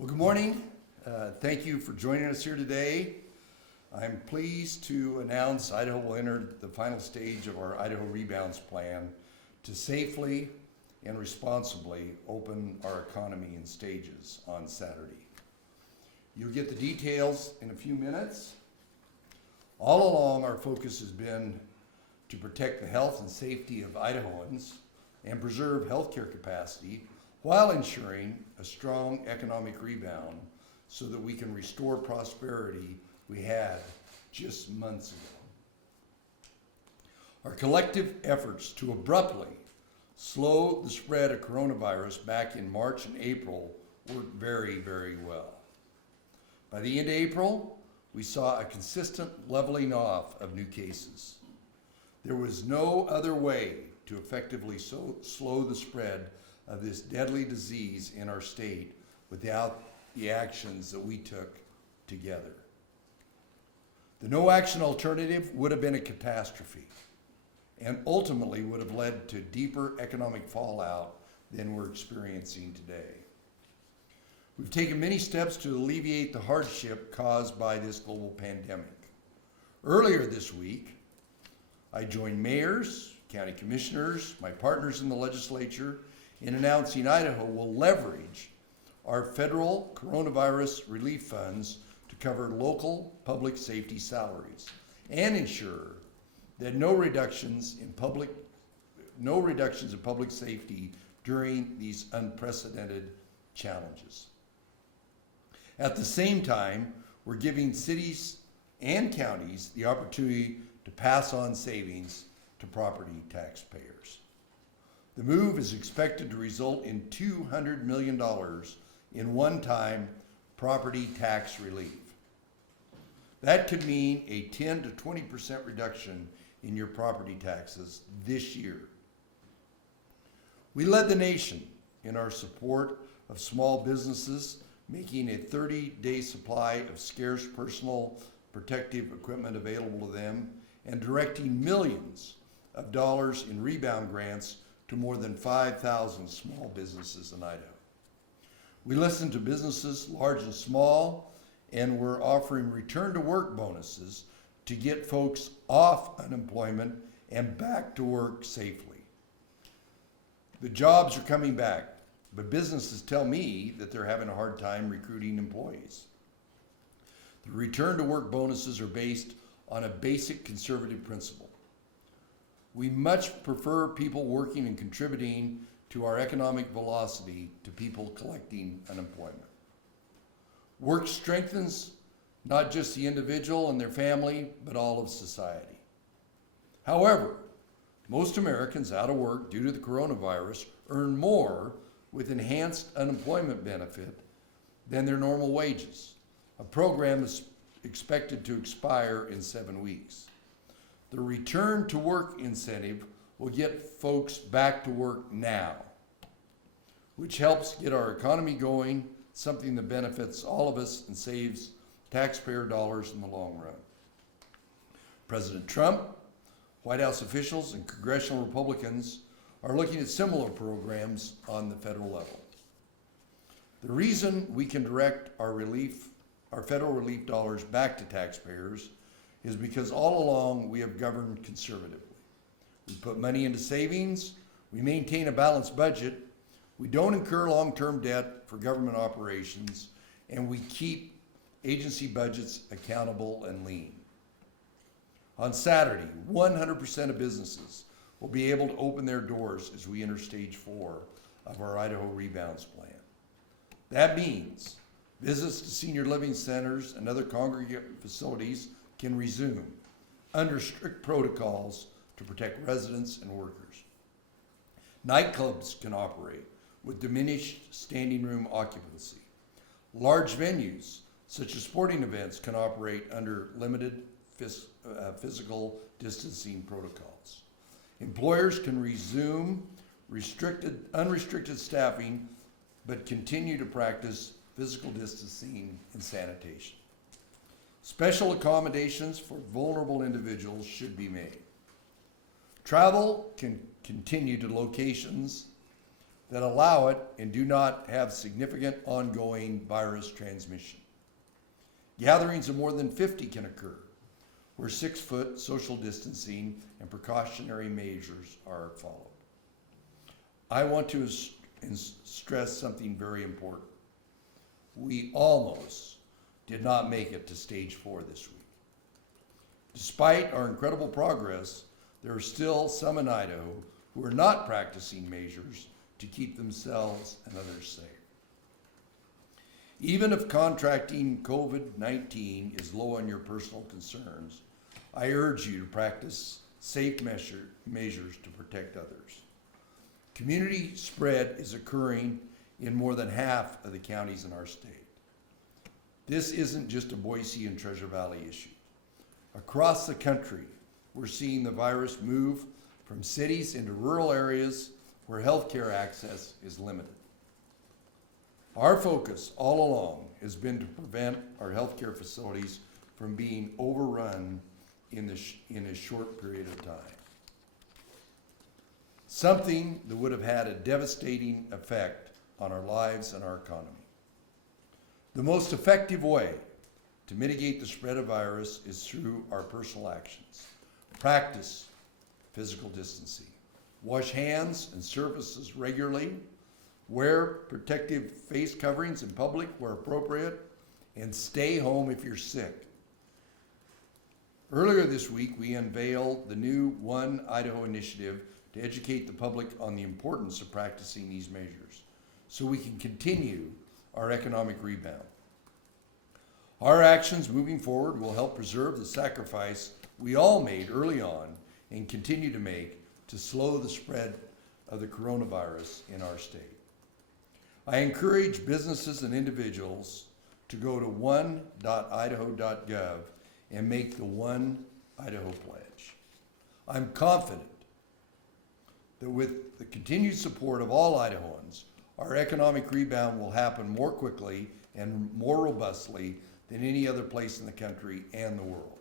Well, good morning. Thank you for joining us here today. I'm pleased to announce Idaho will enter the final stage of our Idaho Rebounds Plan to safely and responsibly open our economy in stages on Saturday. You'll get the details in a few minutes. All along, our focus has been to protect the health and safety of Idahoans and preserve healthcare capacity while ensuring a strong economic rebound so that we can restore prosperity we had just months ago. Our collective efforts to abruptly slow the spread of coronavirus back in March and April worked very, very well. By the end of April, we saw a consistent leveling off of new cases. There was no other way to effectively slow the spread of this deadly disease in our state without the actions that we took together. The no action alternative would have been a catastrophe and ultimately would have led to deeper economic fallout than we're experiencing today. We've taken many steps to alleviate the hardship caused by this global pandemic. Earlier this week, I joined mayors, county commissioners, my partners in the legislature in announcing Idaho will leverage our federal coronavirus relief funds to cover local public safety salaries and ensure that no reductions in public safety during these unprecedented challenges. At the same time, we're giving cities and counties the opportunity to pass on savings to property taxpayers. The move is expected to result in $200 million in one-time property tax relief. That could mean a 10 to 20% reduction in your property taxes this year. We led the nation in our support of small businesses, making a 30-day supply of scarce personal protective equipment available to them and directing millions of dollars in rebound grants to more than 5,000 small businesses in Idaho. We listened to businesses large and small, and we're offering return to work bonuses to get folks off unemployment and back to work safely. The jobs are coming back, but businesses tell me that they're having a hard time recruiting employees. The return to work bonuses are based on a basic conservative principle. We much prefer people working and contributing to our economic velocity to people collecting unemployment. Work strengthens not just the individual and their family, but all of society. However, most Americans out of work due to the coronavirus earn more with enhanced unemployment benefit than their normal wages. A program is expected to expire in 7 weeks. The return to work incentive will get folks back to work now, which helps get our economy going, something that benefits all of us and saves taxpayer dollars in the long run. President Trump, White House officials, and congressional Republicans are looking at similar programs on the federal level. The reason we can direct our federal relief dollars back to taxpayers is because all along we have governed conservatively. We put money into savings, we maintain a balanced budget, we don't incur long-term debt for government operations, and we keep agency budgets accountable and lean. On Saturday, 100% of businesses will be able to open their doors as we enter stage 4 of our Idaho Rebounds Plan. That means visits to senior living centers and other congregate facilities can resume under strict protocols to protect residents and workers. Nightclubs can operate with diminished standing room occupancy. Large venues, such as sporting events, can operate under limited physical distancing protocols. Employers can resume unrestricted staffing, but continue to practice physical distancing and sanitation. Special accommodations for vulnerable individuals should be made. Travel can continue to locations that allow it and do not have significant ongoing virus transmission. Gatherings of more than 50 can occur, where 6-foot social distancing and precautionary measures are followed. I want to stress something very important. We almost did not make it to stage 4 this week. Despite our incredible progress, there are still some in Idaho who are not practicing measures to keep themselves and others safe. Even if contracting COVID-19 is low on your personal concerns, I urge you to practice safe measures to protect others. Community spread is occurring in more than half of the counties in our state. This isn't just a Boise and Treasure Valley issue. Across the country, we're seeing the virus move from cities into rural areas where healthcare access is limited. Our focus all along has been to prevent our healthcare facilities from being overrun in a short period of time. Something that would have had a devastating effect on our lives and our economy. The most effective way to mitigate the spread of virus is through our personal actions. Practice physical distancing. Wash hands and surfaces regularly. Wear protective face coverings in public where appropriate, and stay home if you're sick. Earlier this week, we unveiled the new One Idaho initiative to educate the public on the importance of practicing these measures so we can continue our economic rebound. Our actions moving forward will help preserve the sacrifice we all made early on and continue to make to slow the spread of the coronavirus in our state. I encourage businesses and individuals to go to one.idaho.gov and make the One Idaho Pledge. I'm confident that with the continued support of all Idahoans, our economic rebound will happen more quickly and more robustly than any other place in the country and the world.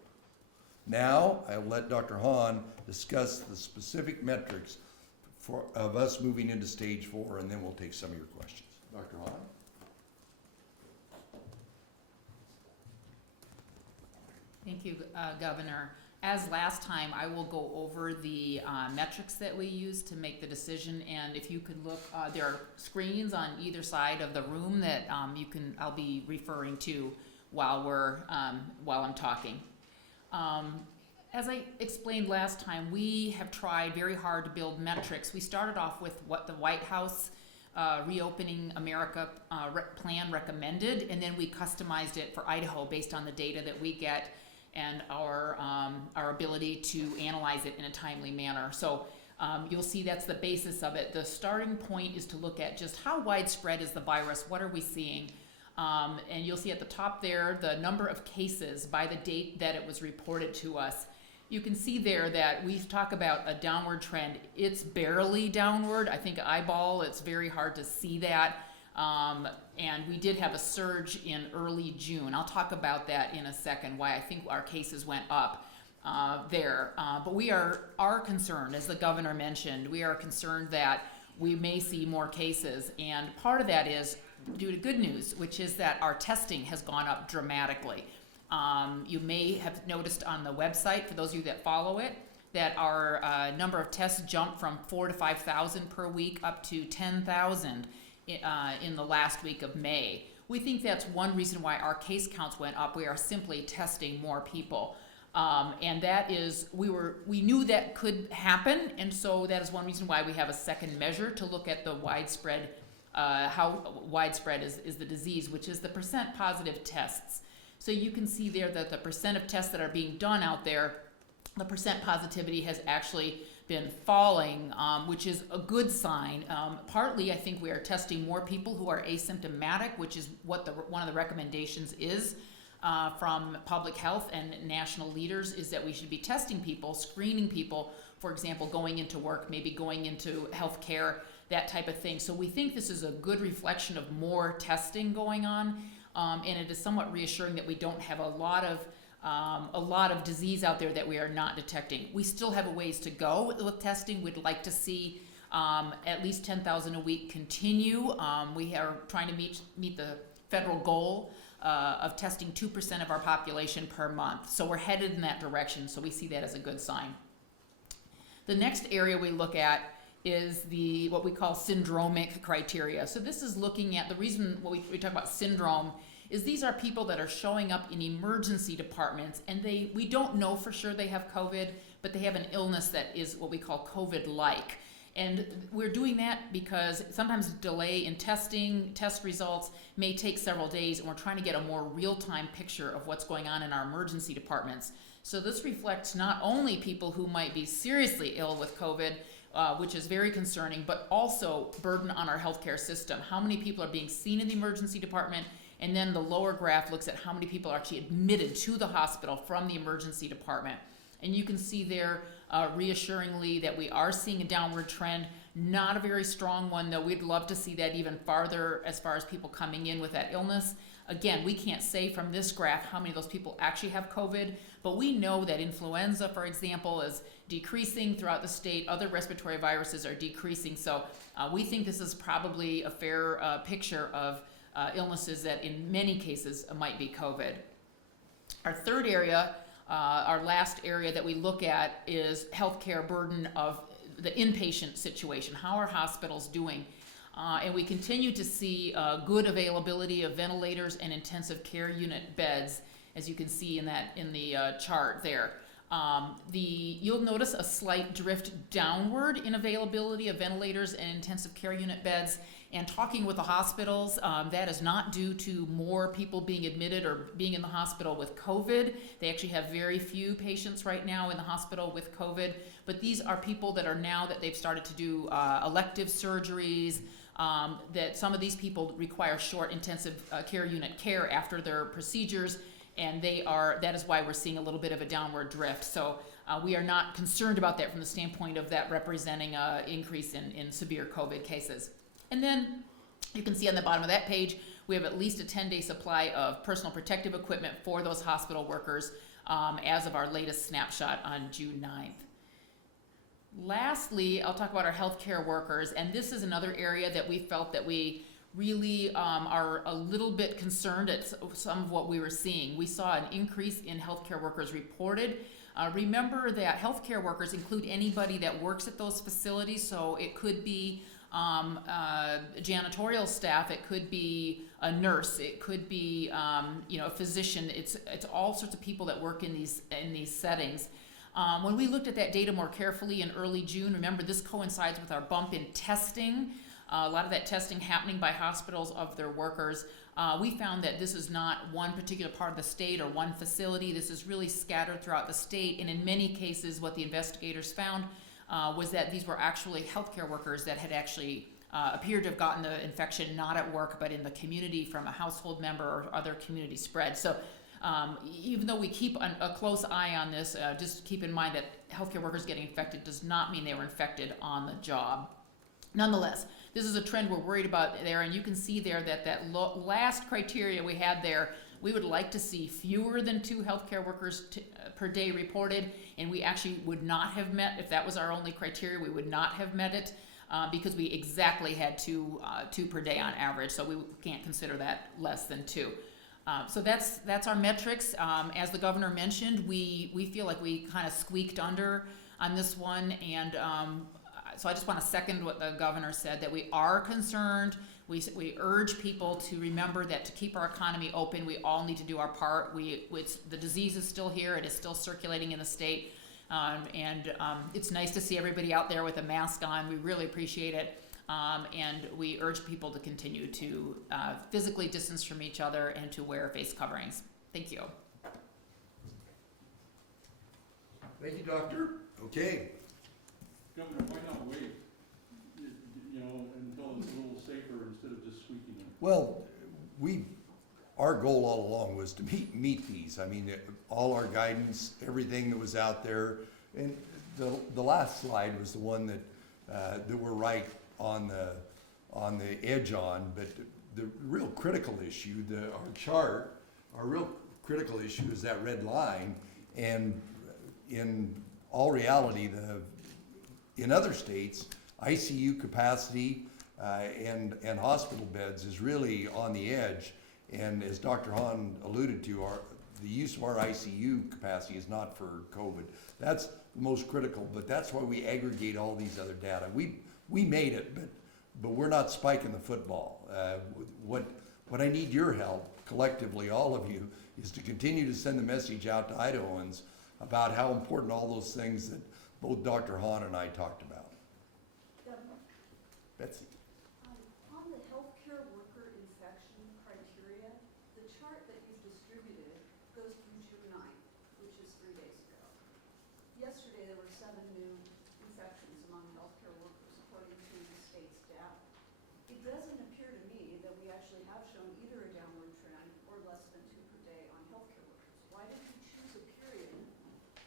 Now, I'll let Dr. Hahn discuss the specific metrics of us moving into stage 4, and then we'll take some of your questions. Dr. Hahn? Thank you, Governor. As last time, I will go over the metrics that we use to make the decision, and if you could look, there are screens on either side of the room that I'll be referring to while I'm talking. As I explained last time, we have tried very hard to build metrics. We started off with what the White House Reopening America plan recommended, and then we customized it for Idaho based on the data that we get and our ability to analyze it in a timely manner. So you'll see that's the basis of it. The starting point is to look at just how widespread is the virus, what are we seeing? And you'll see at the top there the number of cases by the date that it was reported to us. You can see there that we talk about a downward trend. It's barely downward. I think eyeball, it's very hard to see that. And we did have a surge in early June. I'll talk about that in a second, why I think our cases went up there. But we are concerned, as the governor mentioned, we are concerned that we may see more cases. And part of that is due to good news, which is that our testing has gone up dramatically. You may have noticed on the website, for those of you that follow it, that our number of tests jumped from 4,000 to 5,000 per week up to 10,000 in the last week of May. We think that's one reason why our case counts went up. We are simply testing more people. And that is, we knew that could happen, and so that is one reason why we have a second measure to look at the widespread, how widespread is the disease, which is the percent positive tests. So you can see there that the percent of tests that are being done out there, the percent positivity has actually been falling, which is a good sign. Partly, I think we are testing more people who are asymptomatic, which is what one of the recommendations is from public health and national leaders, is that we should be testing people, screening people, for example, going into work, maybe going into healthcare, that type of thing. So we think this is a good reflection of more testing going on, and it is somewhat reassuring that we don't have a lot of disease out there that we are not detecting. We still have a ways to go with testing. We'd like to see At least 10,000 a week continue. We are trying to meet the federal goal of testing 2% of our population per month. So we're headed in that direction, so we see that as a good sign. The next area we look at is what we call syndromic criteria. So this is looking at the reason we talk about syndrome is these are people that are showing up in emergency departments, and we don't know for sure they have COVID, but they have an illness that is what we call COVID-like. And we're doing that because sometimes delay in test results may take several days, and we're trying to get a more real-time picture of what's going on in our emergency departments. So this reflects not only people who might be seriously ill with COVID, which is very concerning, but also burden on our healthcare system. How many people are being seen in the emergency department? And then the lower graph looks at how many people are actually admitted to the hospital from the emergency department. And you can see there reassuringly that we are seeing a downward trend, not a very strong one, though we'd love to see that even farther as far as people coming in with that illness. Again, we can't say from this graph how many of those people actually have COVID, but we know that influenza, for example, is decreasing throughout the state. Other respiratory viruses are decreasing. So we think this is probably a fair picture of illnesses that in many cases might be COVID. Our third area, our last area that we look at is healthcare burden of the inpatient situation. How are hospitals doing? And we continue to see good availability of ventilators and intensive care unit beds, as you can see in the chart there. You'll notice a slight drift downward in availability of ventilators and intensive care unit beds. And talking with the hospitals, that is not due to more people being admitted or being in the hospital with COVID. They actually have very few patients right now in the hospital with COVID. But these are people that are now that they've started to do elective surgeries, that some of these people require short intensive care unit care after their procedures. And that is why we're seeing a little bit of a downward drift. So we are not concerned about that from the standpoint of that representing an increase in severe COVID cases. And then you can see on the bottom of that page, we have at least a 10-day supply of personal protective equipment for those hospital workers as of our latest snapshot on June 9th. Lastly, I'll talk about our healthcare workers, and this is another area that we felt that we really are a little bit concerned at some of what we were seeing. We saw an increase in healthcare workers reported. Remember that healthcare workers include anybody that works at those facilities, so it could be janitorial staff, it could be a nurse, it could be a physician. It's all sorts of people that work in these settings. When we looked at that data more carefully in early June, remember this coincides with our bump in testing. A lot of that testing happening by hospitals of their workers. We found that this is not one particular part of the state or one facility. This is really scattered throughout the state, and in many cases what the investigators found was that these were actually healthcare workers that had actually appeared to have gotten the infection not at work but in the community from a household member or other community spread. So even though we keep a close eye on this, just keep in mind that healthcare workers getting infected does not mean they were infected on the job. Nonetheless, this is a trend we're worried about there, and you can see there that last criteria we had there, we would like to see fewer than 2 healthcare workers per day reported, and we actually would not have met, if that was our only criteria, we would not have met it because we exactly had 2 per day on average, so we can't consider that less than 2. So that's our metrics. As the governor mentioned, we feel like we kind of squeaked under on this one, and so I just want to second what the governor said, that we are concerned. We urge people to remember that to keep our economy open, we all need to do our part. The disease is still here. It is still circulating in the state. And it's nice to see everybody out there with a mask on. We really appreciate it. And we urge people to continue to physically distance from each other and to wear face coverings. Thank you. Thank you, Doctor. Okay. Governor, why not wait, until it's a little safer instead of just squeaking in? Well, our goal all along was to meet these. I mean, all our guidance, everything that was out there, and the last slide was the one that we're right on the edge on. But the real critical issue, our real critical issue is that red line, and in all reality, in other states, ICU capacity and hospital beds is really on the edge. And as Dr. Hahn alluded to, the use of our ICU capacity is not for COVID. That's the most critical, but that's why we aggregate all these other data. We made it, but we're not spiking the football. What I need your help, collectively, all of you, is to continue to send the message out to Idahoans about how important all those things that both Dr. Hahn and I talked about. Governor, Betsy. on the healthcare worker infection criteria, the chart that you've distributed goes through June 9th, which is 3 days ago. Yesterday, there were 7 new infections among healthcare workers, according to the state's data. It doesn't appear to me that we actually have shown either a downward trend or less than 2 per day on healthcare workers. Why did you choose a period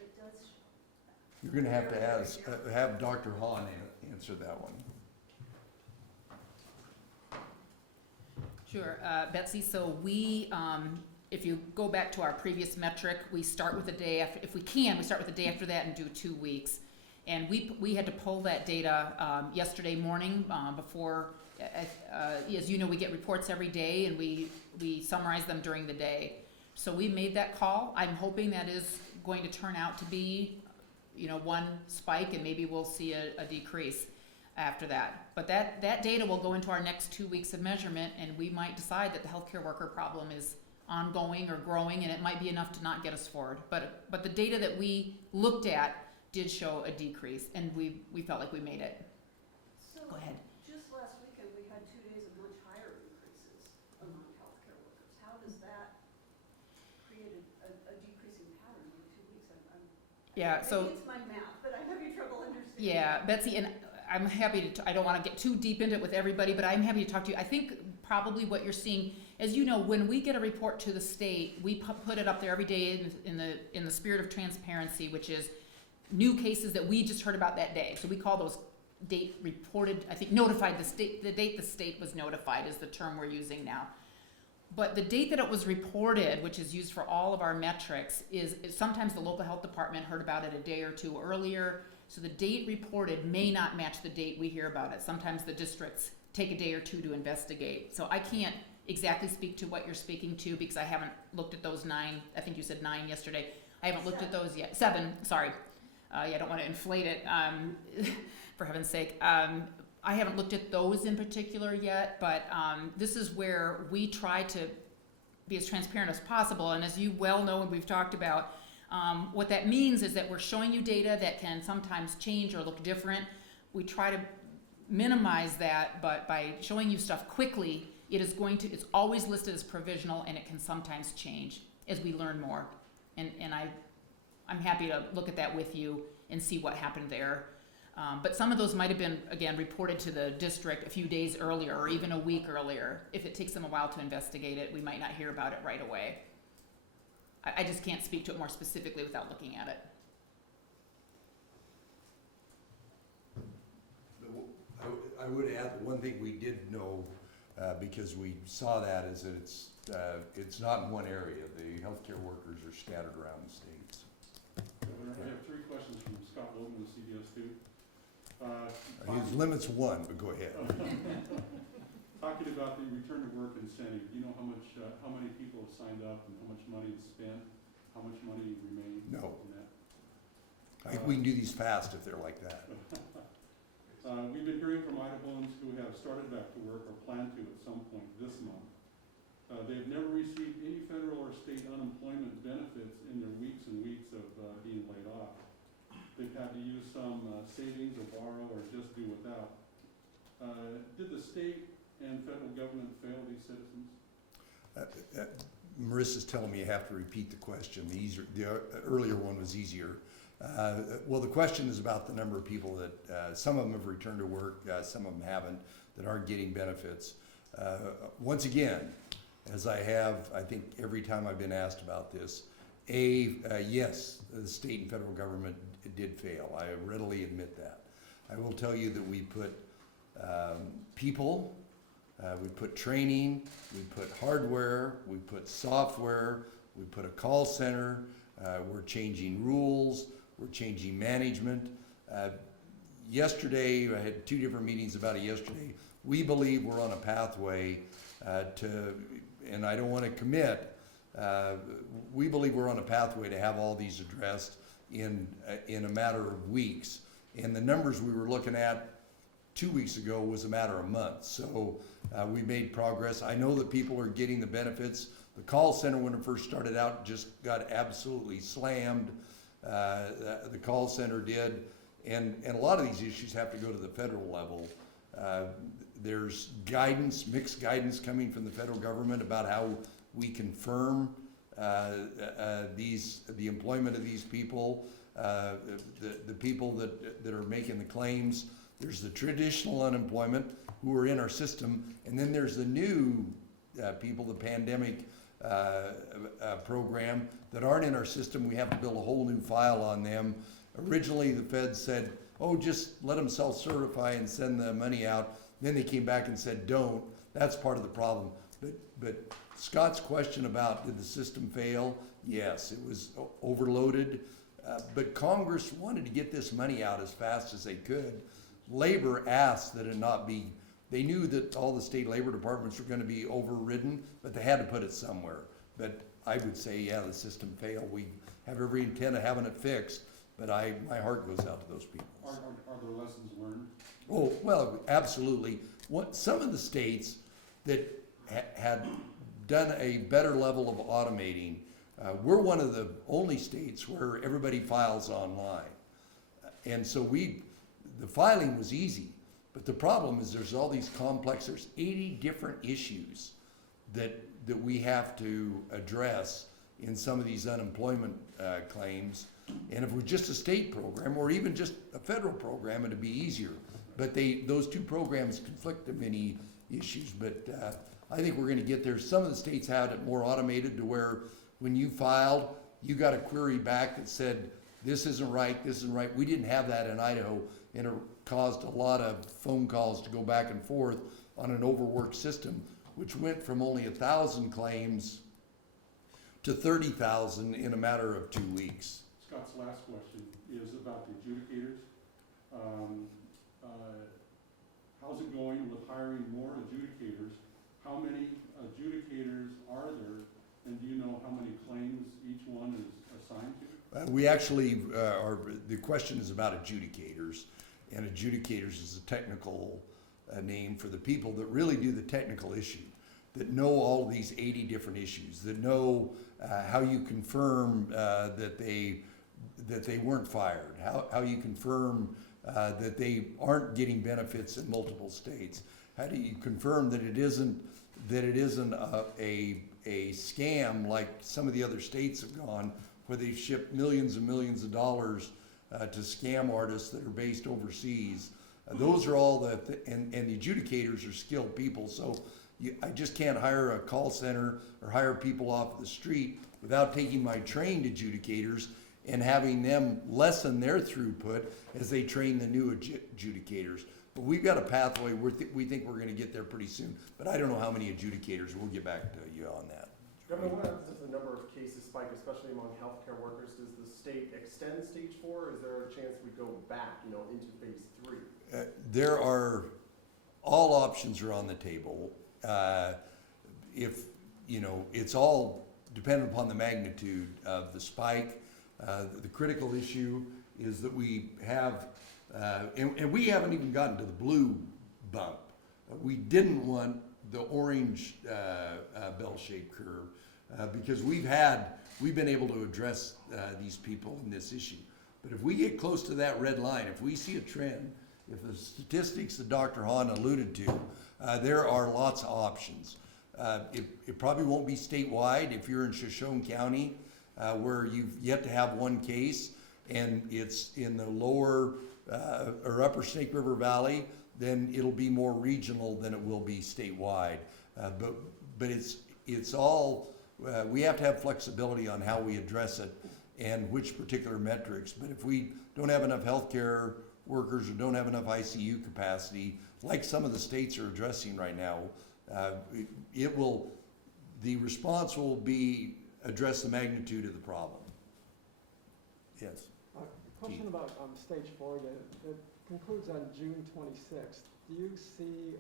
that does show that? You're gonna have to have Dr. Hahn answer that one. Sure, Betsy, so we, if you go back to our previous metric, we start with the day after, if we can, we start with the day after that and do 2 weeks. And we had to pull that data, yesterday morning, before, as you know, we get reports every day and we summarize them during the day. So we made that call. I'm hoping that is going to turn out to be, one spike, and maybe we'll see a decrease after that. But that data will go into our next 2 weeks of measurement, and we might decide that the healthcare worker problem is ongoing or growing, and it might be enough to not get us forward. But the data that we looked at did show a decrease, and we felt like we made it. So, Go ahead. just last weekend, we had 2 days of much higher increases among healthcare workers. How does that create a decreasing pattern in 2 weeks? Yeah, so- Maybe it's my math, but I'm having trouble understanding. Yeah, Betsy, and I'm happy to, I don't want to get too deep into it with everybody, but I'm happy to talk to you. I think probably what you're seeing, as you know, when we get a report to the state, we put it up there every day in the spirit of transparency, which is new cases that we just heard about that day. So we call those date reported, I think notified, the date the state was notified is the term we're using now. But the date that it was reported, which is used for all of our metrics, is sometimes the local health department heard about it a day or 2 earlier. So the date reported may not match the date we hear about it. Sometimes the districts take a day or 2 to investigate. So I can't exactly speak to what you're speaking to because I haven't looked at those 9, I think you said 9 yesterday. I haven't looked at those yet. 7, sorry. I don't want to inflate it, for heaven's sake. I haven't looked at those in particular yet, but this is where we try to be as transparent as possible. And as you well know and we've talked about, what that means is that we're showing you data that can sometimes change or look different. We try to minimize that, but by showing you stuff quickly, it's always listed as provisional, and it can sometimes change as we learn more. And I'm happy to look at that with you and see what happened there. But some of those might have been, again, reported to the district a few days earlier or even a week earlier. If it takes them a while to investigate it, we might not hear about it right away. I just can't speak to it more specifically without looking at it. I would add, the one thing we did know, because we saw that, is that it's not in one area. The healthcare workers are scattered around the states. Governor, I have 3 questions from Scott Logan with CBS 2. His limit's 1, but go ahead. Talking about the return to work incentive, do you know how many people have signed up and how much money is spent? How much money remains No. in that? I think we can do these fast if they're like that. We've been hearing from Idahoans who have started back to work or plan to at some point this month. They've never received any federal or state unemployment benefits in their weeks and weeks of being laid off. They've had to use some savings or borrow or just do without. Did the state and federal government fail these citizens? Marissa's telling me you have to repeat the question. The earlier one was easier. Well, the question is about the number of people that, some of them have returned to work, some of them haven't, that aren't getting benefits. Once again, as I have, I think every time I've been asked about this, yes, the state and federal government did fail. I readily admit that. I will tell you that we put people, we put training, we put hardware, we put software, we put a call center, we're changing rules, we're changing management. yesterday, I had 2 different meetings about it yesterday. We believe we're on a pathway and I don't want to commit, we believe we're on a pathway to have all these addressed in a matter of weeks. And the numbers we were looking at 2 weeks ago was a matter of months. So we made progress. I know that people are getting the benefits. The call center, when it first started out, just got absolutely slammed. The call center did. And a lot of these issues have to go to the federal level. There's guidance, mixed guidance coming from the federal government about how we confirm the employment of these people, the people that are making the claims. There's the traditional unemployment who are in our system, and then there's the new people, the pandemic program that aren't in our system. We have to build a whole new file on them. Originally, the Fed said, oh, just let them self-certify and send the money out. Then they came back and said, don't. That's part of the problem. But Scott's question about did the system fail? Yes, it was overloaded. But Congress wanted to get this money out as fast as they could. Labor asked that it not be. They knew that all the state labor departments were going to be overridden, but they had to put it somewhere. But I would say, yeah, the system failed. We have every intent of having it fixed, but my heart goes out to those people. Are there lessons learned? Oh, well, absolutely. Some of the states that had done a better level of automating, we're one of the only states where everybody files online. And so the filing was easy. But the problem is there's all these there's 80 different issues that we have to address in some of these unemployment claims. And if it was just a state program or even just a federal program, it'd be easier. But those 2 programs conflict in many issues. But I think we're gonna get there. Some of the states had it more automated to where when you filed, you got a query back that said, this isn't right, this isn't right. We didn't have that in Idaho, and it caused a lot of phone calls to go back and forth on an overworked system, which went from only 1,000 claims to 30,000 in a matter of 2 weeks. Scott's last question is about the adjudicators. How's it going with hiring more adjudicators? How many adjudicators are there? And do you know how many claims each one is assigned to? We actually the question is about adjudicators, and adjudicators is a technical name for the people that really do the technical issue, that know all these 80 different issues, that know how you confirm that they weren't fired, how you confirm that they aren't getting benefits in multiple states, how do you confirm that it isn't a scam like some of the other states have gone, where they've shipped millions and millions of dollars to scam artists that are based overseas. Those are all and the adjudicators are skilled people. So I just can't hire a call center or hire people off the street without taking my trained adjudicators and having them lessen their throughput as they train the new adjudicators. But we've got a pathway. We think we're going to get there pretty soon. But I don't know how many adjudicators. We'll get back to you on that. Governor, what happens if the number of cases spike, especially among healthcare workers? Does the state extend stage 4? Or is there a chance we go back, into phase 3? There are, all options are on the table. It's all dependent upon the magnitude of the spike. The critical issue is that we have, and we haven't even gotten to the blue bump. We didn't want the orange bell-shaped curve because we've been able to address these people in this issue. But if we get close to that red line, if we see a trend, if the statistics that Dr. Hahn alluded to, there are lots of options. It probably won't be statewide. If you're in Shoshone County, where you've yet to have one case, and it's in the lower or upper Snake River Valley, then it'll be more regional than it will be statewide. But it's all, we have to have flexibility on how we address it and which particular metrics. But if we don't have enough healthcare workers or don't have enough ICU capacity, like some of the states are addressing right now, the response will be address the magnitude of the problem. Yes. Question about stage 4, the concludes on June 26th. Do you see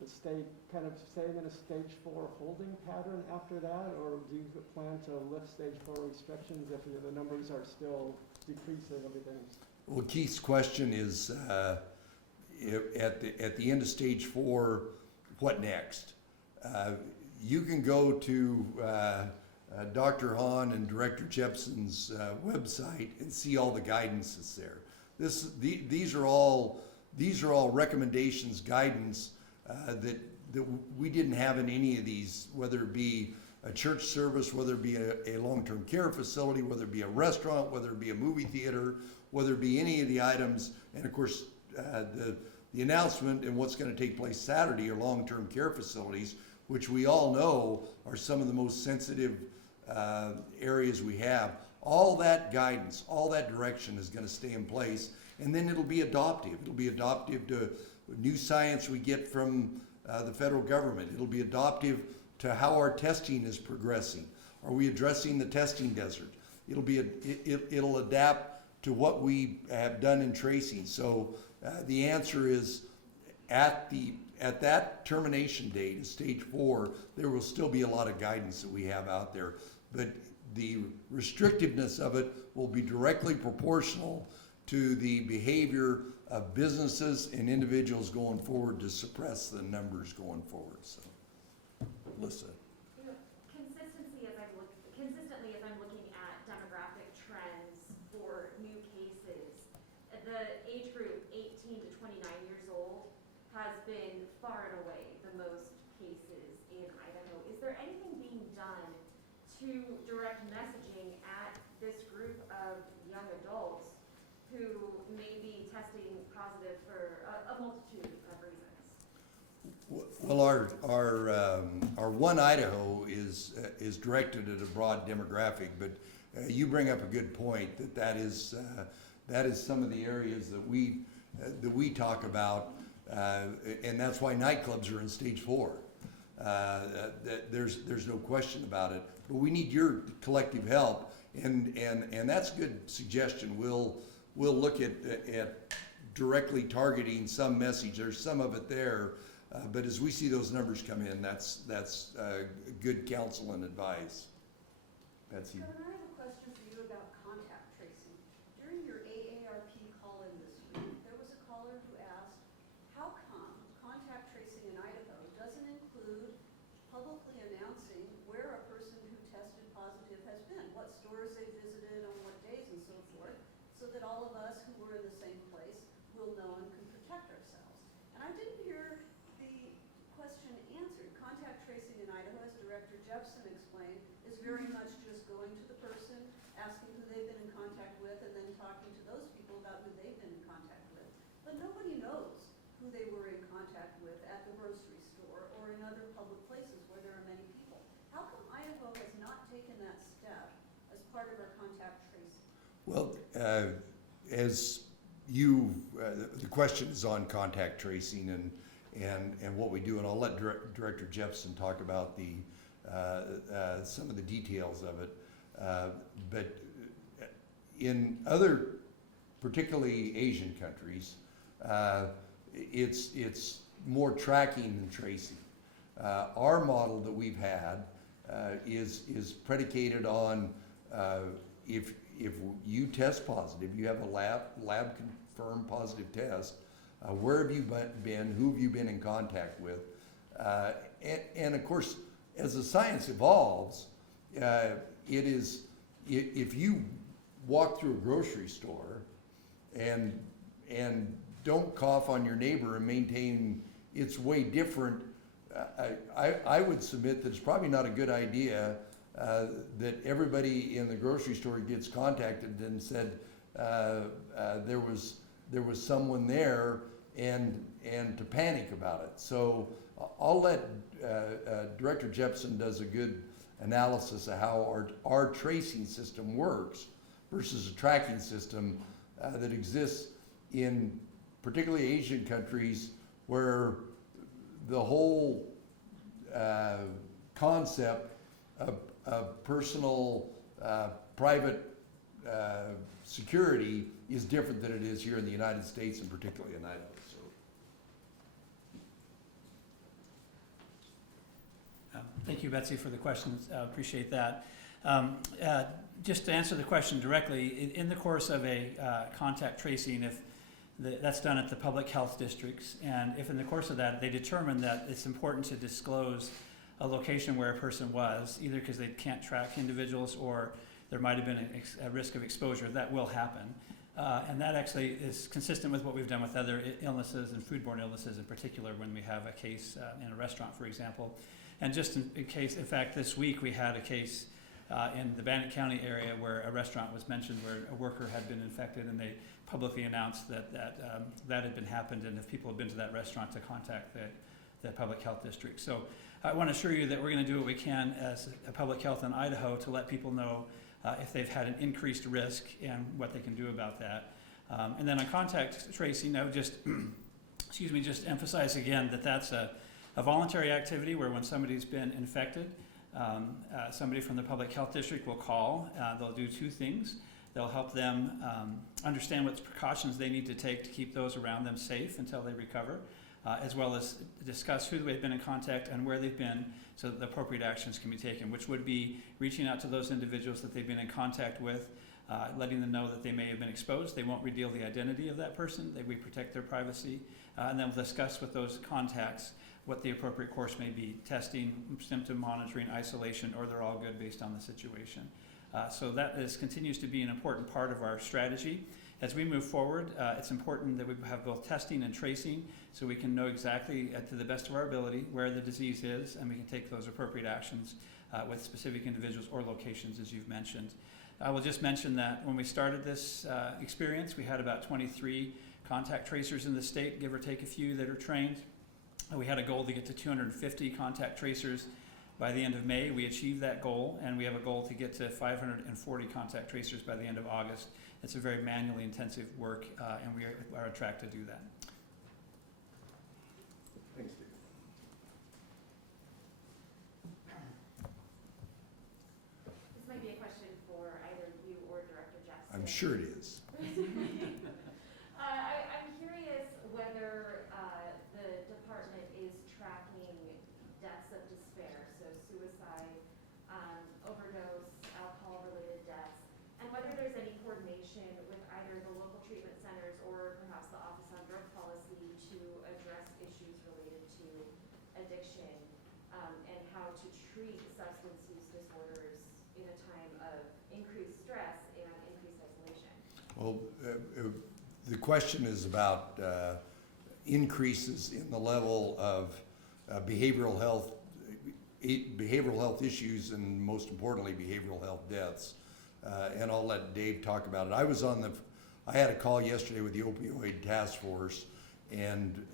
the state kind of staying in a stage 4 holding pattern after that, or do you plan to lift stage 4 restrictions if the numbers are still decreasing, everything's? Well, Keith's question is, at the end of stage 4, what next? You can go to Dr. Hahn and Director Jepson's website and see all the guidance that's there. These are all recommendations, guidance that we didn't have in any of these, whether it be a church service, whether it be a long-term care facility, whether it be a restaurant, whether it be a movie theater, whether it be any of the items, and of course the announcement and what's going to take place Saturday are long-term care facilities, which we all know are some of the most sensitive areas we have. All that guidance, all that direction is going to stay in place, and then it'll be adoptive. It'll be adoptive to new science we get from the federal government. It'll be adoptive to how our testing is progressing. Are we addressing the testing desert? It'll adapt to what we have done in tracing. So the answer is at that termination date, stage 4, there will still be a lot of guidance that we have out there, but the restrictiveness of it will be directly proportional to the behavior of businesses and individuals going forward to suppress the numbers going forward. So, Alyssa. You know, consistently as I'm looking at demographic trends for new cases, the age group 18 to 29 years old has been far and away the most cases in Idaho. Is there anything being done to direct messaging at this group of young adults who may be testing positive for a multitude of reasons? Well, our One Idaho is directed at a broad demographic, but you bring up a good point that is some of the areas that we talk about, and that's why nightclubs are in stage 4. There's no question about it. But we need your collective help, and that's a good suggestion. We'll look at directly targeting some message. There's some of it there, but as we see those numbers come in, that's good counsel and advice. Betsy. Kevin, I have a question for you about contact tracing. During your AARP call-in this week, there was a caller who asked, how come contact tracing in Idaho doesn't include publicly announcing where a person who tested positive has been, what stores they visited, on what days and so forth, so that all of us who were in the same place will know and can protect ourselves? And I didn't hear the question answered. Contact tracing in Idaho, as Director Jepson explained, is very much just going to the person, asking who they've been in contact with, and then talking to those people about who they've been in contact with. But nobody knows who they were in contact with at the grocery store or in other public places where there are many people. How come Idaho has not taken that step as part of our contact tracing? Well, as you, the question is on contact tracing and what we do, and I'll let Director Jepson talk about some of the details of it. But in other, particularly Asian countries, it's more tracking than tracing. Our model that we've had is predicated on if you test positive, you have a lab confirmed positive test, where have you been, who have you been in contact with, and of course, as the science evolves, it is, if you walk through a grocery store and don't cough on your neighbor and maintain, it's way different. I would submit that it's probably not a good idea that everybody in the grocery store gets contacted and said there was someone there and to panic about it. So I'll let Director Jepson does a good analysis of how our tracing system works versus a tracking system that exists in particularly Asian countries where the whole concept of personal private security is different than it is here in the United States and particularly in Idaho. So. Thank you, Betsy, for the questions. Appreciate that. Just to answer the question directly, in the course of a contact tracing, if that's done at the public health districts, and if in the course of that they determine that it's important to disclose a location where a person was, either because they can't track individuals or there might have been a risk of exposure, that will happen. And that actually is consistent with what we've done with other illnesses and foodborne illnesses in particular when we have a case in a restaurant, for example. And just in case, in fact, this week we had a case in the Bannock County area where a restaurant was mentioned where a worker had been infected, and they publicly announced that had been happened, and if people had been to that restaurant to contact the public health district. So I want to assure you that we're going to do what we can as a public health in Idaho to let people know if they've had an increased risk and what they can do about that. And then on contact tracing, I would just, just emphasize again that that's a voluntary activity where when somebody's been infected, somebody from the public health district will call. They'll do two things. They'll help them understand what precautions they need to take to keep those around them safe until they recover, as well as discuss who they've been in contact and where they've been so that the appropriate actions can be taken, which would be reaching out to those individuals that they've been in contact with, letting them know that they may have been exposed. They won't reveal the identity of that person. We protect their privacy. And then we'll discuss with those contacts what the appropriate course may be, testing, symptom monitoring, isolation, or they're all good based on the situation. So that continues to be an important part of our strategy. As we move forward, it's important that we have both testing and tracing so we can know exactly, to the best of our ability, where the disease is, and we can take those appropriate actions with specific individuals or locations, as you've mentioned. I will just mention that when we started this experience, we had about 23 contact tracers in the state, give or take a few that are trained. We had a goal to get to 250 contact tracers by the end of May. We achieved that goal, and we have a goal to get to 540 contact tracers by the end of August. It's a very manually intensive work, and we are on track to do that. Thanks, Steve. This might be a question for either you or Director Jackson. I'm sure it is. I'm curious whether the department is tracking deaths of despair, so suicide, overdose, alcohol-related deaths, and whether there's any coordination with either the local treatment centers or perhaps the Office on Drug Policy to address issues related to addiction and how to treat substance use disorders in a time of increased stress and increased isolation. Well, the question is about increases in the level of behavioral health issues, and most importantly, behavioral health deaths. And I'll let Dave talk about it. I had a call yesterday with the opioid task force, and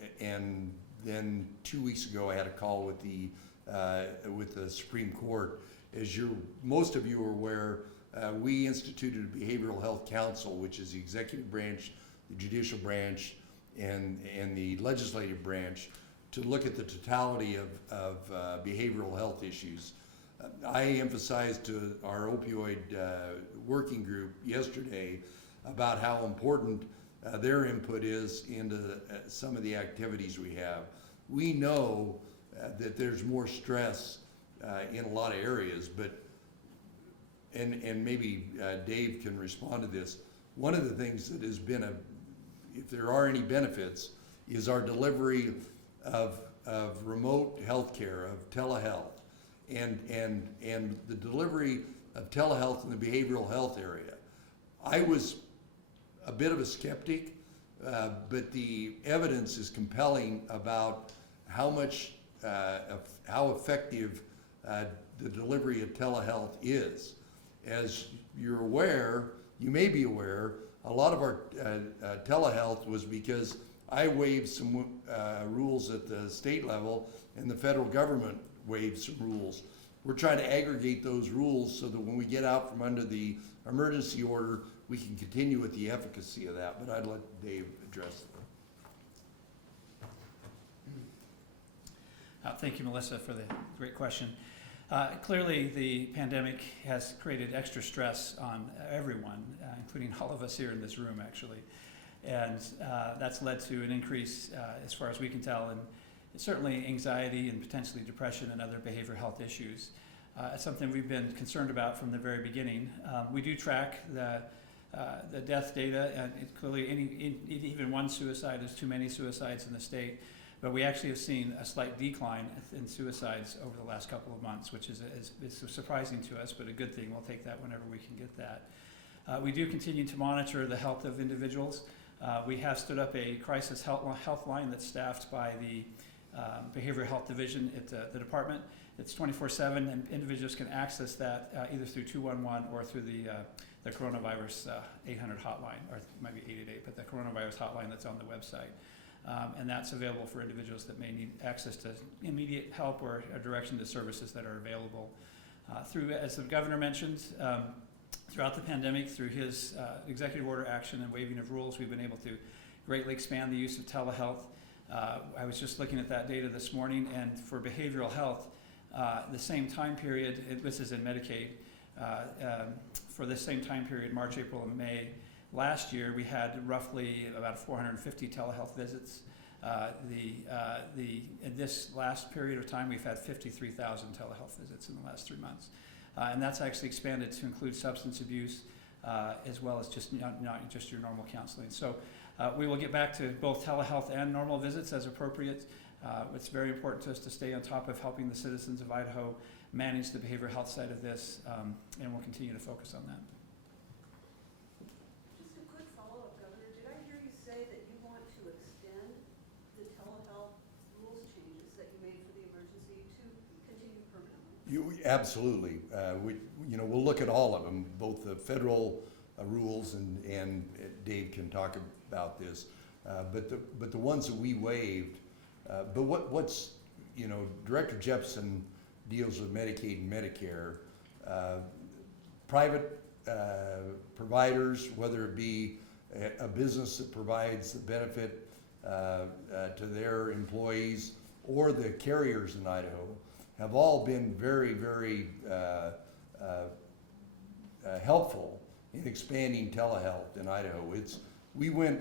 then 2 weeks ago I had a call with the Supreme Court. As most of you are aware, we instituted a behavioral health council, which is the executive branch, the judicial branch, and the legislative branch, to look at the totality of behavioral health issues. I emphasized to our opioid working group yesterday about how important their input is into some of the activities we have. We know that there's more stress in a lot of areas, and maybe Dave can respond to this. One of the things that has been if there are any benefits, is our delivery of remote healthcare, of telehealth, and the delivery of telehealth in the behavioral health area. I was a bit of a skeptic, but the evidence is compelling about how effective the delivery of telehealth is. As you may be aware, a lot of our telehealth was because I waived some rules at the state level, and the federal government waived some rules. We're trying to aggregate those rules so that when we get out from under the emergency order, we can continue with the efficacy of that. But I'd let Dave address that. Thank you, Melissa, for the great question. Clearly, the pandemic has created extra stress on everyone, including all of us here in this room, actually. And that's led to an increase, as far as we can tell, in certainly anxiety and potentially depression and other behavioral health issues. It's something we've been concerned about from the very beginning. We do track the death data, and clearly even one suicide is too many suicides in the state. But we actually have seen a slight decline in suicides over the last couple of months, which is surprising to us, but a good thing. We'll take that whenever we can get that. We do continue to monitor the health of individuals. We have stood up a crisis health line that's staffed by the Behavioral Health Division at the department. It's 24/7, and individuals can access that either through 211 or through the coronavirus 800 hotline, or maybe 888, but the coronavirus hotline that's on the website. And that's available for individuals that may need access to immediate help or a direction to services that are available. As the governor mentioned, throughout the pandemic, through his executive order action and waiving of rules, we've been able to greatly expand the use of telehealth. I was just looking at that data this morning, and for behavioral health, the same time period, this is in Medicaid, for this same time period, March, April, and May, last year we had roughly about 450 telehealth visits. In this last period of time, we've had 53,000 telehealth visits in the last 3 months. And that's actually expanded to include substance abuse, as well as just not just your normal counseling. So we will get back to both telehealth and normal visits as appropriate. It's very important to us to stay on top of helping the citizens of Idaho manage the behavioral health side of this, and we'll continue to focus on that. Just a quick follow-up, Governor. Did I hear you say that you want to extend the telehealth rules changes that you made for the emergency to continue permanently? Absolutely. We'll look at all of them, both the federal rules, and Dave can talk about this, but the ones that we waived. But what's Director Jepson deals with Medicaid and Medicare. Private providers, whether it be a business that provides the benefit to their employees, or the carriers in Idaho, have all been very, very helpful in expanding telehealth in Idaho. We went,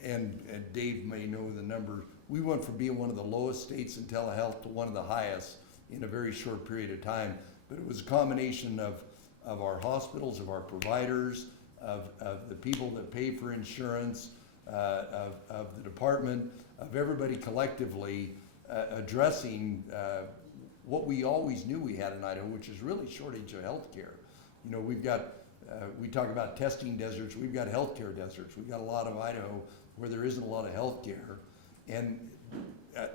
and Dave may know the number, we went from being one of the lowest states in telehealth to one of the highest in a very short period of time. But it was a combination of our hospitals, of our providers, of the people that pay for insurance, of the department, of everybody collectively addressing what we always knew we had in Idaho, which is really shortage of health care. We've got, we talk about testing deserts, we've got healthcare deserts. We've got a lot of Idaho where there isn't a lot of health care. And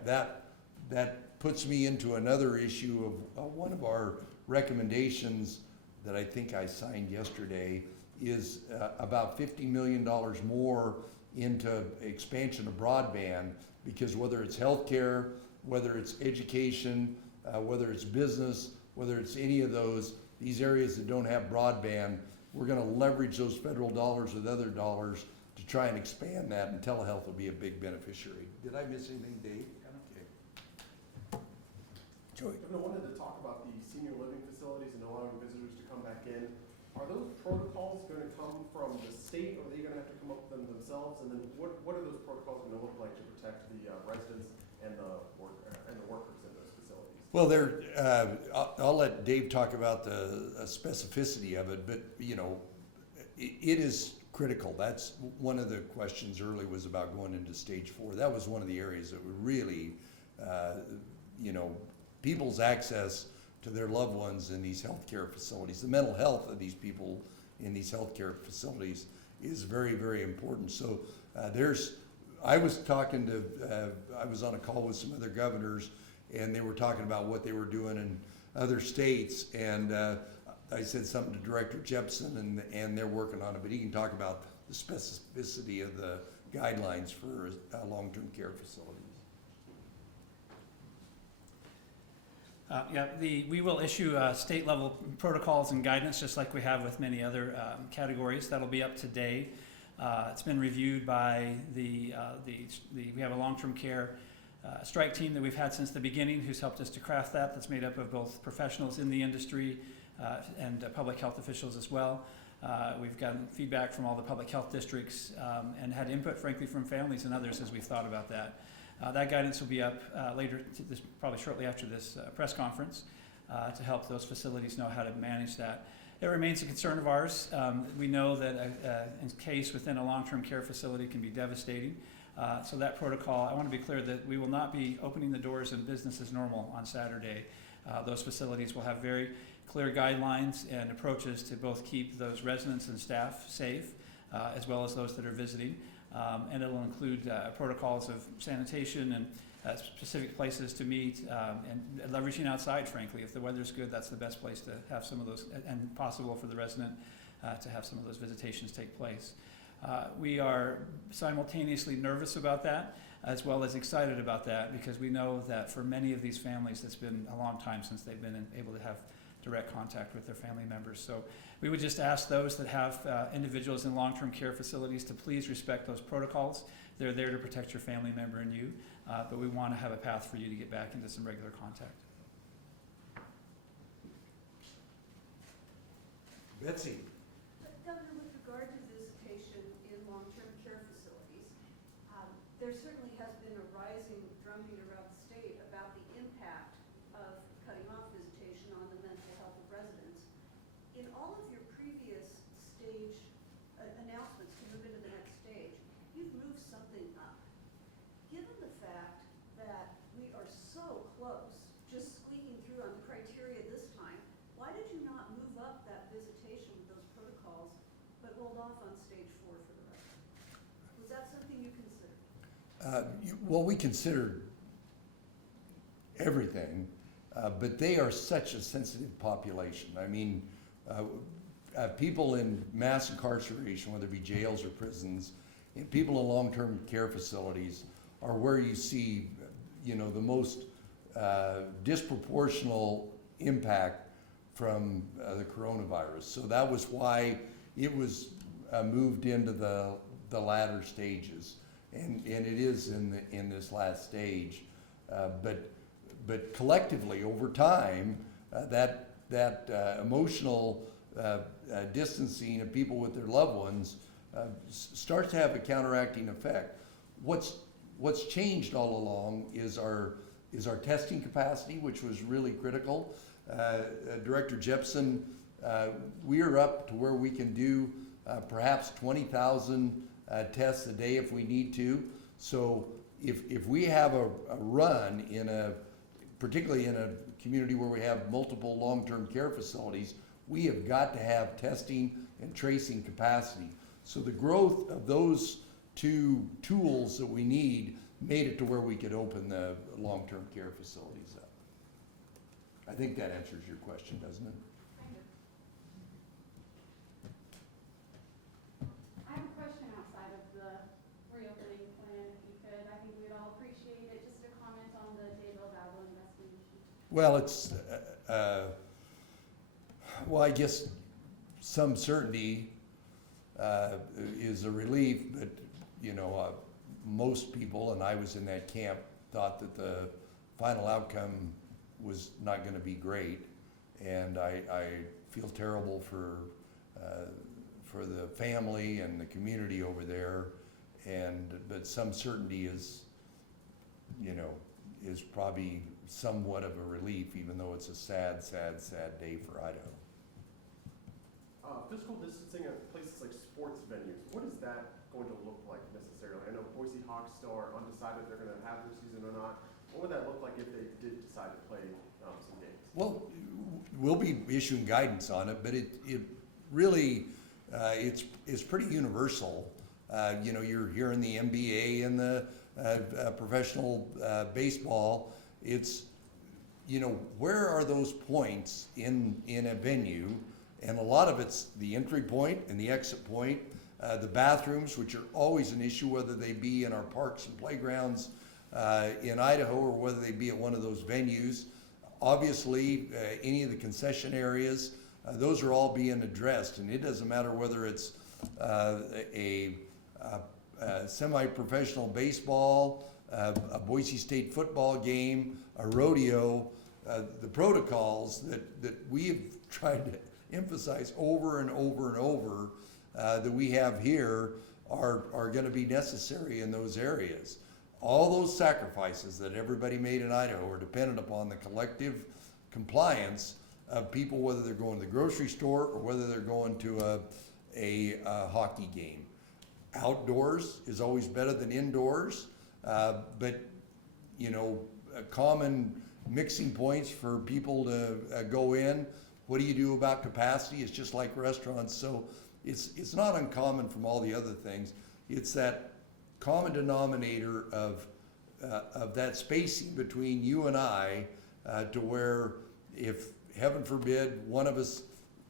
that puts me into another issue of one of our recommendations that I think I signed yesterday is about $50 million more into expansion of broadband, because whether it's healthcare, whether it's education, whether it's business, whether it's any of these areas that don't have broadband, we're going to leverage those federal dollars with other dollars to try and expand that, and telehealth will be a big beneficiary. Did I miss anything, Dave? Okay. Joey? I wanted to talk about the senior living facilities and allowing visitors to come back in. Are those protocols going to come from the state, or are they going to have to come up with them themselves? And then what are those protocols going to look like to protect the residents and the workers in those facilities? Well, I'll let Dave talk about the specificity of it, but it is critical. That's one of the questions early was about going into stage 4. That was one of the areas that would really, people's access to their loved ones in these healthcare facilities, the mental health of these people in these healthcare facilities is very, very important. So I was on a call with some other governors, and they were talking about what they were doing in other states, and I said something to Director Jepson, and they're working on it, but he can talk about the specificity of the guidelines for long-term care facilities. We will issue state-level protocols and guidance, just like we have with many other categories. That'll be up today. It's been reviewed by we have a long-term care strike team that we've had since the beginning, who's helped us to craft that. That's made up of both professionals in the industry and public health officials as well. We've gotten feedback from all the public health districts and had input, frankly, from families and others as we've thought about that. That guidance will be up later, probably shortly after this press conference, to help those facilities know how to manage that. It remains a concern of ours. We know that a case within a long-term care facility can be devastating. So that protocol, I want to be clear that we will not be opening the doors and business as normal on Saturday. Those facilities will have very clear guidelines and approaches to both keep those residents and staff safe, as well as those that are visiting. And it'll include protocols of sanitation and specific places to meet, and leveraging outside, frankly. If the weather's good, that's the best place to have some of those, and possible for the resident to have some of those visitations take place. We are simultaneously nervous about that, as well as excited about that, because we know that for many of these families, it's been a long time since they've been able to have direct contact with their family members. So we would just ask those that have individuals in long-term care facilities to please respect those protocols. They're there to protect your family member and you, but we want to have a path for you to get back into some regular contact. Betsy? But Governor, with regard to visitation in long-term care facilities, there certainly has been a rising drumbeat around the state about the impact of cutting off visitation on the mental health of residents. In all of your previous stage announcements to move into the next stage, you've moved something up. Given the fact that we are so close, just squeaking through on the criteria this time, why did you not move up that visitation with those protocols, but hold off on stage 4 for the rest? Was that something you considered? Well, we considered everything, but they are such a sensitive population. I mean, people in mass incarceration, whether it be jails or prisons, and people in long-term care facilities are where you see, the most disproportional impact from the coronavirus. So that was why it was moved into the latter stages, and it is in this last stage. But collectively, over time, that emotional distancing of people with their loved ones starts to have a counteracting effect. What's changed all along is our testing capacity, which was really critical. Director Jepson, we are up to where we can do perhaps 20,000 tests a day if we need to. So if we have a run particularly in a community where we have multiple long-term care facilities, we have got to have testing and tracing capacity. So the growth of those two tools that we need made it to where we could open the long-term care facilities up. I think that answers your question, doesn't it? Kind of. I have a question outside of the reopening plan, if you could. I think we'd all appreciate it. Just a comment on the Daybell Valley investigation. Well, it's, well, I guess some certainty is a relief, but, most people, and I was in that camp, thought that the final outcome was not going to be great. And I feel terrible for the family and the community over there. But some certainty is probably somewhat of a relief, even though it's a sad, sad, sad day for Idaho. Physical distancing at places like sports venues, what is that going to look like necessarily? I know Boise Hawks still are undecided if they're going to have their season or not. What would that look like if they did decide to play some games? Well, we'll be issuing guidance on it, but it really, it's pretty universal. You're hearing the NBA and the professional baseball. It's, where are those points in a venue? And a lot of it's the entry point and the exit point, the bathrooms, which are always an issue, whether they be in our parks and playgrounds in Idaho or whether they be at one of those venues. Obviously, any of the concession areas, those are all being addressed, and it doesn't matter whether it's a semi-professional baseball, a Boise State football game, a rodeo. The protocols that we have tried to emphasize over and over and over that we have here are going to be necessary in those areas. All those sacrifices that everybody made in Idaho are dependent upon the collective compliance of people, whether they're going to the grocery store or whether they're going to a hockey game. Outdoors is always better than indoors, but you know, common mixing points for people to go in. What do you do about capacity? It's just like restaurants, so it's not uncommon from all the other things. It's that common denominator of that spacing between you and I, to where if heaven forbid one of us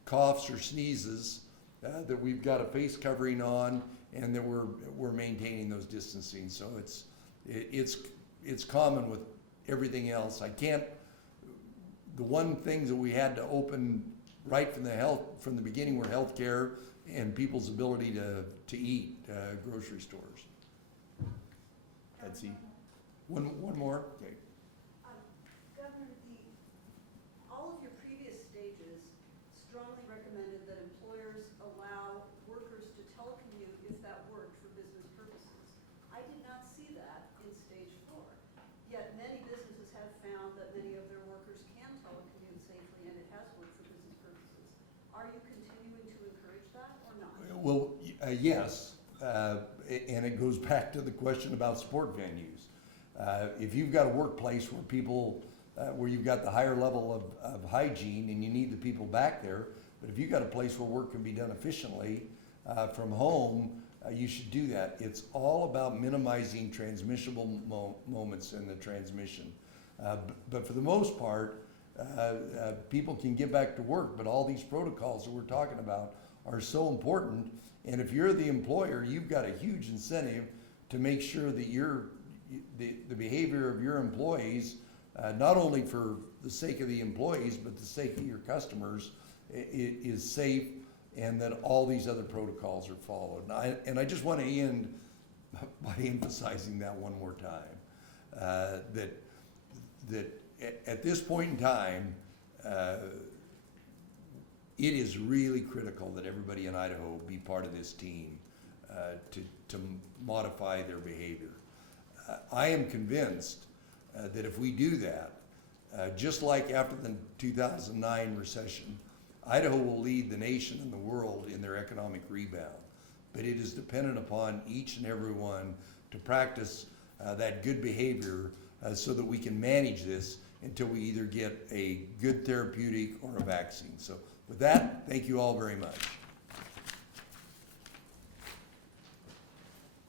coughs or sneezes, that we've got a face covering on and that we're maintaining those distancing. So it's common with everything else. The one things that we had to open right from the beginning were healthcare and people's ability to eat, grocery stores. Betsy, one more. Okay. Governor, all of your previous stages strongly recommended that employers allow workers to telecommute if that worked for business purposes. I did not see that in stage 4. Yet many businesses have found that many of their workers can telecommute safely and it has worked for business purposes. Are you continuing to encourage that or not? Well, yes, and it goes back to the question about sport venues. If you've got a workplace where people, where you've got the higher level of hygiene and you need the people back there, but if you've got a place where work can be done efficiently from home, you should do that. It's all about minimizing transmissible moments in the transmission. But for the most part, people can get back to work, but all these protocols that we're talking about are so important. And if you're the employer, you've got a huge incentive to make sure that the behavior of your employees, not only for the sake of the employees, but the sake of your customers, is safe, and that all these other protocols are followed. And I just want to end by emphasizing that one more time, that at this point in time, it is really critical that everybody in Idaho be part of this team to modify their behavior. I am convinced that if we do that, just like after the 2009 recession, Idaho will lead the nation and the world in their economic rebound. But it is dependent upon each and every one to practice that good behavior so that we can manage this until we either get a good therapeutic or a vaccine. So with that, thank you all very much.